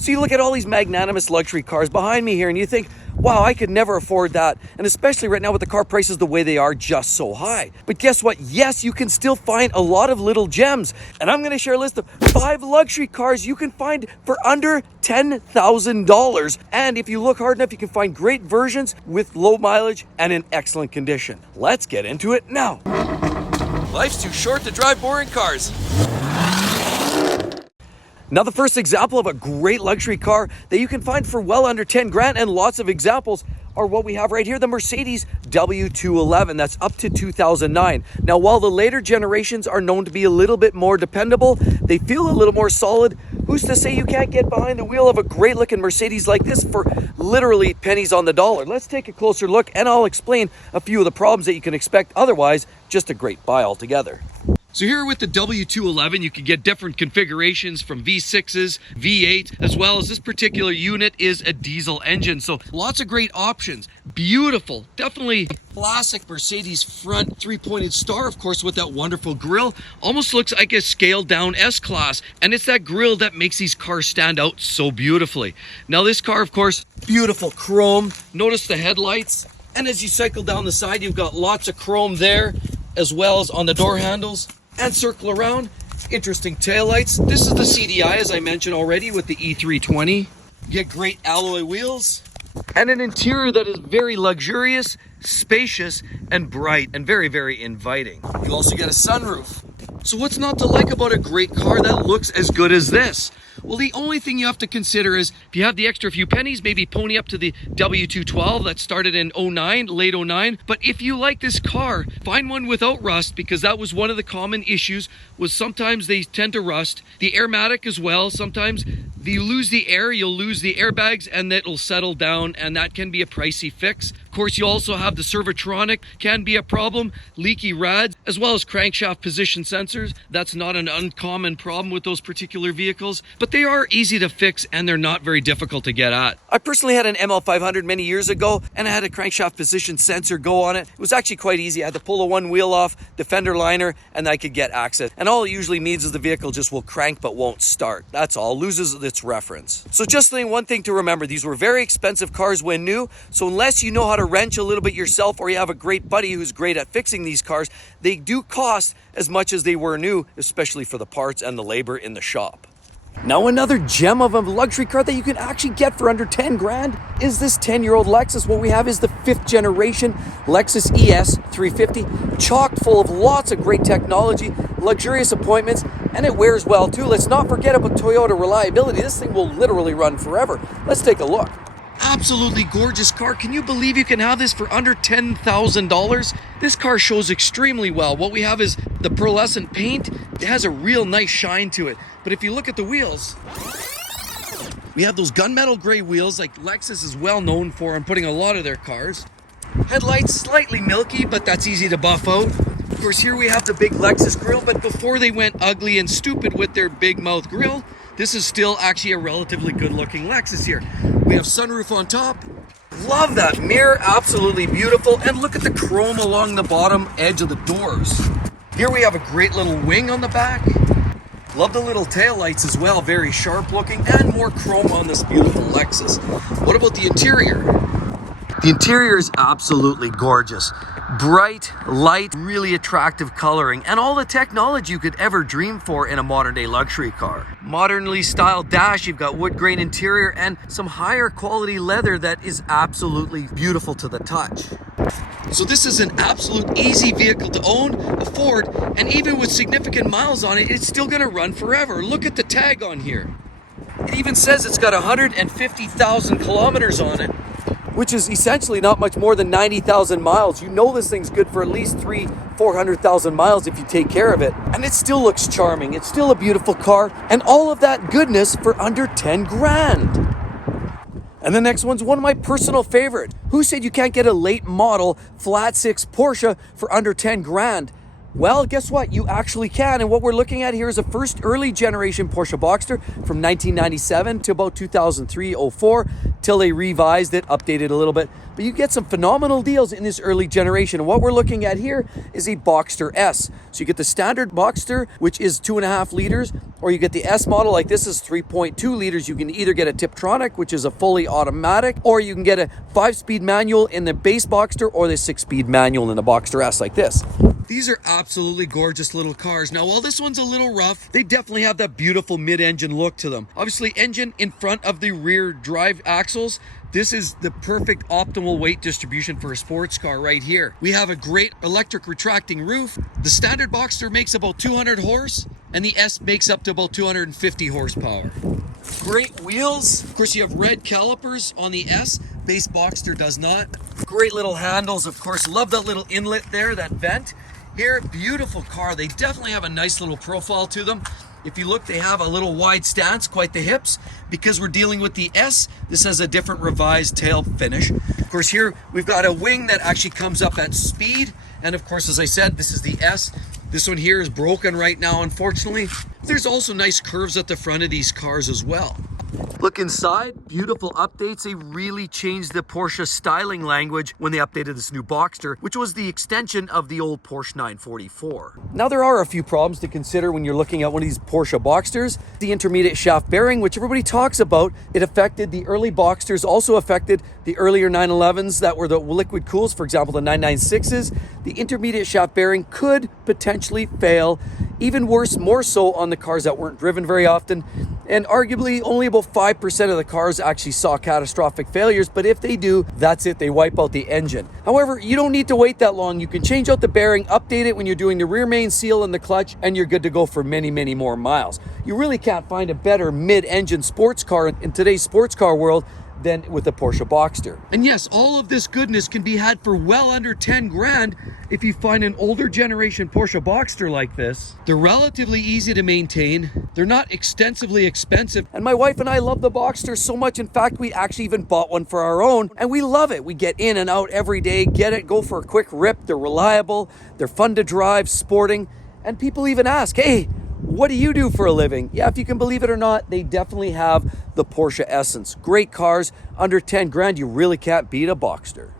So you look at all these magnanimous luxury cars behind me here and you think, wow, I could never afford that. And especially right now with the car prices the way they are, just so high. But guess what? Yes, you can still find a lot of little gems. And I'm going to share a list of 5 luxury cars you can find for under $10,000. And if you look hard enough, you can find great versions with low mileage and in excellent condition. Let's get into it now. Life's too short to drive boring cars. Now, the first example of a great luxury car that you can find for well under 10 grand, and lots of examples, are what we have right here, the Mercedes W211. That's up to 2009. Now, while the later generations are known to be a little bit more dependable, they feel a little more solid. Who's to say you can't get behind the wheel of a great looking Mercedes like this for literally pennies on the dollar? Let's take a closer look and I'll explain a few of the problems that you can expect. Otherwise, just a great buy altogether. So here with the W211, you can get different configurations from V6s, V8, as well as this particular unit is a diesel engine. So lots of great options. Beautiful, definitely classic Mercedes front 3-pointed star, of course, with that wonderful grille. Almost looks like a scaled down S-Class. And it's that grille that makes these cars stand out so beautifully. Now this car, of course, beautiful chrome. Notice the headlights. And as you cycle down the side, you've got lots of chrome there, as well as on the door handles. And circle around, interesting taillights. This is the CDI, as I mentioned already, with the E320. You get great alloy wheels and an interior that is very luxurious, spacious, and bright, and very, very inviting. You also get a sunroof. So what's not to like about a great car that looks as good as this? Well, the only thing you have to consider is if you have the extra few pennies, maybe pony up to the W212 that started in 09, late 09. But if you like this car, find one without rust, because that was one of the common issues, was sometimes they tend to rust. The Airmatic as well, sometimes you lose the air, you'll lose the airbags, and it'll settle down, and that can be a pricey fix. Of course, you also have the Servotronic, can be a problem, leaky rads, as well as crankshaft position sensors. That's not an uncommon problem with those particular vehicles, but they are easy to fix and they're not very difficult to get at. I personally had an ML500 many years ago, and I had a crankshaft position sensor go on it. It was actually quite easy. I had to pull the one wheel off, the fender liner, and I could get access. And all it usually means is the vehicle just will crank but won't start. That's all, loses its reference. So just one thing to remember, these were very expensive cars when new, so unless you know how to wrench a little bit yourself or you have a great buddy who's great at fixing these cars, they do cost as much as they were new, especially for the parts and the labor in the shop. Now, another gem of a luxury car that you can actually get for under 10 grand is this 10-year-old Lexus. What we have is the 5th generation Lexus ES350, chock full of lots of great technology, luxurious appointments, and it wears well too. Let's not forget about Toyota reliability. This thing will literally run forever. Let's take a look. Absolutely gorgeous car. Can you believe you can have this for under $10,000? This car shows extremely well. What we have is the pearlescent paint. It has a real nice shine to it. But if you look at the wheels, we have those gunmetal gray wheels like Lexus is well known for and putting a lot of their cars. Headlights slightly milky, but that's easy to buff out. Of course, here we have the big Lexus grille, but before they went ugly and stupid with their big mouth grille, this is still actually a relatively good looking Lexus here. We have sunroof on top. Love that mirror, absolutely beautiful. And look at the chrome along the bottom edge of the doors. Here we have a great little wing on the back. Love the little tail lights as well, very sharp looking, and more chrome on this beautiful Lexus. What about the interior? The interior is absolutely gorgeous. Bright, light, really attractive coloring, and all the technology you could ever dream for in a modern day luxury car. Modernly styled dash, you've got wood grain interior and some higher quality leather that is absolutely beautiful to the touch. So this is an absolute easy vehicle to own, afford, and even with significant miles on it, it's still gonna run forever. Look at the tag on here. It even says it's got 150,000 kilometers on it, which is essentially not much more than 90,000 miles. You know this thing's good for at least 400,000 miles if you take care of it. And it still looks charming. It's still a beautiful car. And all of that goodness for under 10 grand. And the next one's one of my personal favorite. Who said you can't get a late model flat six Porsche for under 10 grand? Well, guess what? You actually can. And what we're looking at here is a first early generation Porsche Boxster from 1997 to about 2003-04 till they revised it, updated a little bit. But you get some phenomenal deals in this early generation. And what we're looking at here is a Boxster S. So you get the standard Boxster, which is 2.5 liters, or you get the S model, like this is 3.2 liters. You can either get a Tiptronic, which is a fully automatic, or you can get a 5-speed manual in the base Boxster or the 6-speed manual in the Boxster S like this. These are absolutely gorgeous little cars. Now, while this one's a little rough, they definitely have that beautiful mid-engine look to them. Obviously, engine in front of the rear drive axles. This is the perfect optimal weight distribution for a sports car right here. We have a great electric retracting roof. The standard Boxster makes about 200 horse, and the S makes up to about 250 horsepower. Great wheels. Of course, you have red calipers on the S. Base Boxster does not. Great little handles, of course. Love that little inlet there, that vent. Here, beautiful car. They definitely have a nice little profile to them. If you look, they have a little wide stance, quite the hips. Because we're dealing with the S, this has a different revised tail finish. Of course, here we've got a wing that actually comes up at speed. And of course, as I said, this is the S. This one here is broken right now, unfortunately. There's also nice curves at the front of these cars as well. Look inside, beautiful updates. They really changed the Porsche styling language when they updated this new Boxster, which was the extension of the old Porsche 944. Now, there are a few problems to consider when you're looking at one of these Porsche Boxsters. The intermediate shaft bearing, which everybody talks about, it affected the early Boxsters, also affected the earlier 911s that were the liquid cools, for example, the 996s. The intermediate shaft bearing could potentially fail. Even worse, more so on the cars that weren't driven very often. And arguably only about 5% of the cars actually saw catastrophic failures, but if they do, that's it, they wipe out the engine. However, you don't need to wait that long. You can change out the bearing, update it when you're doing the rear main seal and the clutch, and you're good to go for many, many more miles. You really can't find a better mid-engine sports car in today's sports car world than with the Porsche Boxster. And yes, all of this goodness can be had for well under 10 grand if you find an older generation Porsche Boxster like this. They're relatively easy to maintain. They're not extensively expensive. And my wife and I love the Boxster so much. In fact, we actually even bought one for our own, and we love it. We get in and out every day, get it, go for a quick rip. They're reliable, they're fun to drive, sporting, and people even ask, hey, what do you do for a living? Yeah, if you can believe it or not, they definitely have the Porsche essence. Great cars, under 10 grand, you really can't beat a Boxster.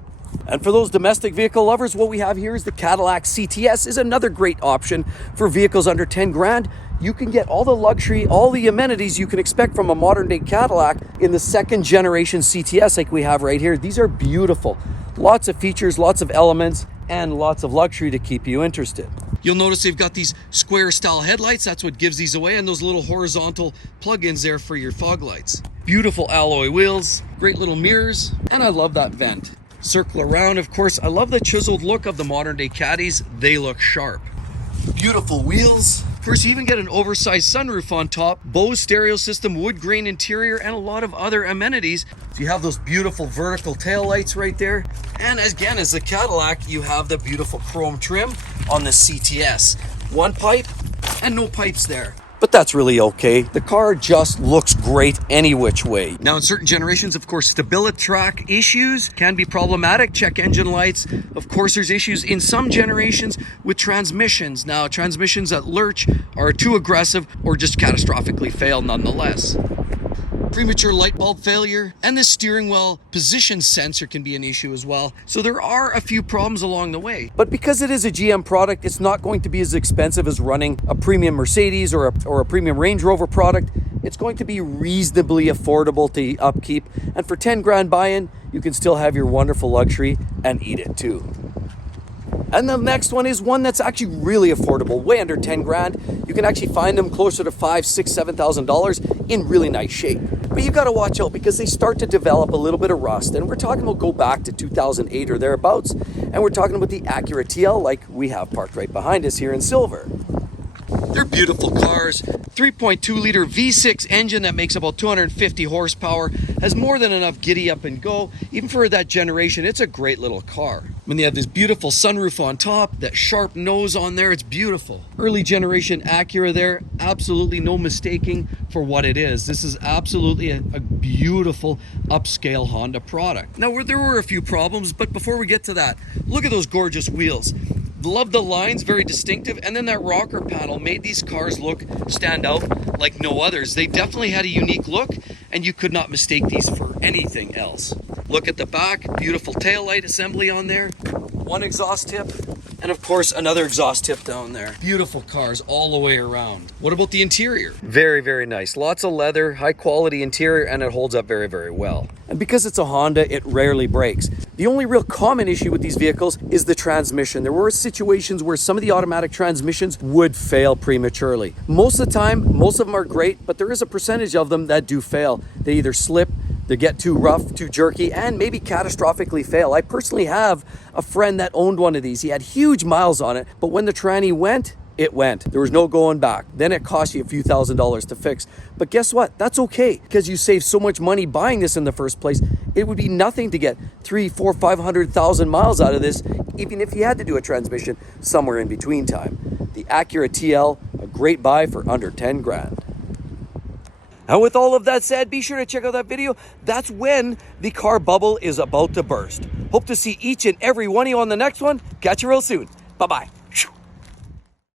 And for those domestic vehicle lovers, what we have here is the Cadillac CTS is another great option for vehicles under 10 grand. You can get all the luxury, all the amenities you can expect from a modern day Cadillac in the second generation CTS like we have right here. These are beautiful. Lots of features, lots of elements, and lots of luxury to keep you interested. You'll notice they've got these square style headlights. That's what gives these away, and those little horizontal plug-ins there for your fog lights. Beautiful alloy wheels, great little mirrors, and I love that vent. Circle around, of course. I love the chiseled look of the modern day Caddies. They look sharp. Beautiful wheels. Of course, you even get an oversized sunroof on top, Bose stereo system, wood grain interior, and a lot of other amenities. So you have those beautiful vertical tail lights right there. And again, as the Cadillac, you have the beautiful chrome trim on the CTS. One pipe and no pipes there. But that's really okay. The car just looks great any which way. Now, in certain generations, of course, StabiliTrak issues can be problematic. Check engine lights. Of course, there's issues in some generations with transmissions. Now, transmissions that lurch are too aggressive or just catastrophically fail nonetheless. Premature light bulb failure, and the steering wheel position sensor can be an issue as well. So there are a few problems along the way. But because it is a GM product, it's not going to be as expensive as running a premium Mercedes or a premium Range Rover product. It's going to be reasonably affordable to upkeep. And for 10 grand buy-in, you can still have your wonderful luxury and eat it too. And the next one is one that's actually really affordable, way under 10 grand. You can actually find them closer to $5,000, $6,000, $7,000 in really nice shape. But you got to watch out because they start to develop a little bit of rust. And we're talking about go back to 2008 or thereabouts. And we're talking about the Acura TL like we have parked right behind us here in silver. They're beautiful cars. 3.2 liter V6 engine that makes about 250 horsepower, has more than enough giddy up and go. Even for that generation, it's a great little car. When they have this beautiful sunroof on top, that sharp nose on there, it's beautiful. Early generation Acura there, absolutely no mistaking for what it is. This is absolutely a beautiful upscale Honda product. Now, there were a few problems, but before we get to that, look at those gorgeous wheels. Love the lines, very distinctive. And then that rocker panel made these cars stand out like no others. They definitely had a unique look, and you could not mistake these for anything else. Look at the back, beautiful taillight assembly on there, one exhaust tip, and of course another exhaust tip down there. Beautiful cars all the way around. What about the interior? Very, very nice. Lots of leather, high quality interior, and it holds up very, very well. And because it's a Honda, it rarely breaks. The only real common issue with these vehicles is the transmission. There were situations where some of the automatic transmissions would fail prematurely. Most of the time, most of them are great, but there is a percentage of them that do fail. They either slip, they get too rough, too jerky, and maybe catastrophically fail. I personally have a friend that owned one of these. He had huge miles on it, but when the tranny went, it went. There was no going back. Then it cost you a few $1,000s to fix. But guess what? That's okay, because you save so much money buying this in the first place. It would be nothing to get 300, 400, 500,000 miles out of this, even if you had to do a transmission somewhere in between time. The Acura TL, a great buy for under 10 grand. And with all of that said, be sure to check out that video. That's when the car bubble is about to burst. Hope to see each and every one of you on the next one. Catch you real soon. Bye-bye.